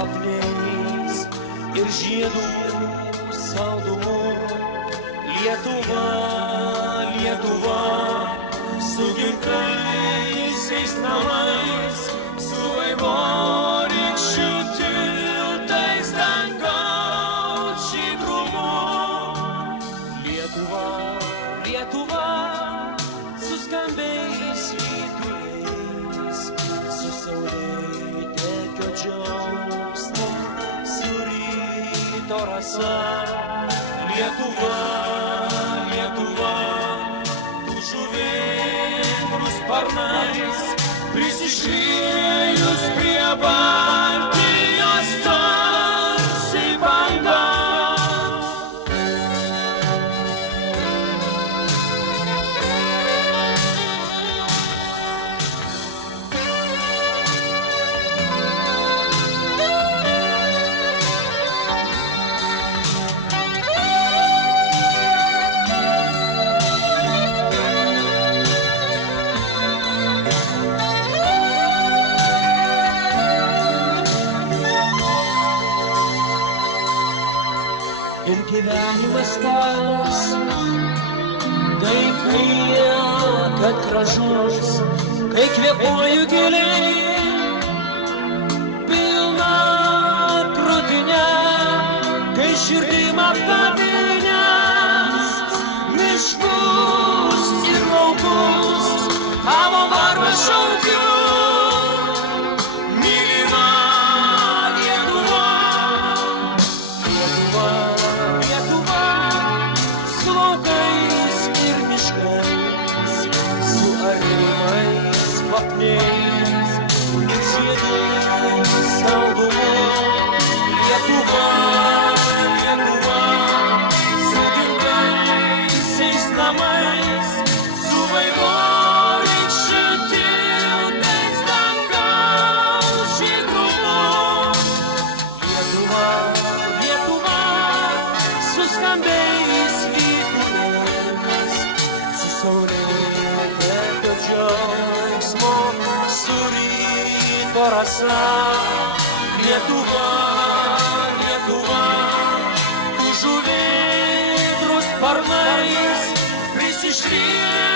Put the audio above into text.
kvapniais ir žiedų saldumu. Lietuva, Lietuva, su gimtaisiais namais, su vaivorykščių tiltais dangaus žydrumu. Lietuva, Lietuva, su skambiais vyturiais, su saulėtekio džiaugsmu, su ryto rasa. Lietuva, Lietuva, tu žuvėdrų sparnais, prisišliejus prie Baltijos tarsi banga. Ir gyvenimas tas, tai kai kad gražus, kai kvėpuoju giliai, pilna krūtinė, kai širdim apkabinęs miškus ir laukus, tavo vardą šaukiu. Kvapniais ir žiedų saldumu. Lietuva, Lietuva, su gimtaisiais namais, su vaivorykščių tiltais dangaus žydrumu. Lietuva, Lietuva, su skambiais vyturiais, su saulėtekio džiaugsmu, su ryto rasa. Lietuva, Lietuva, tu žuvėdrų sparnais prisišliejus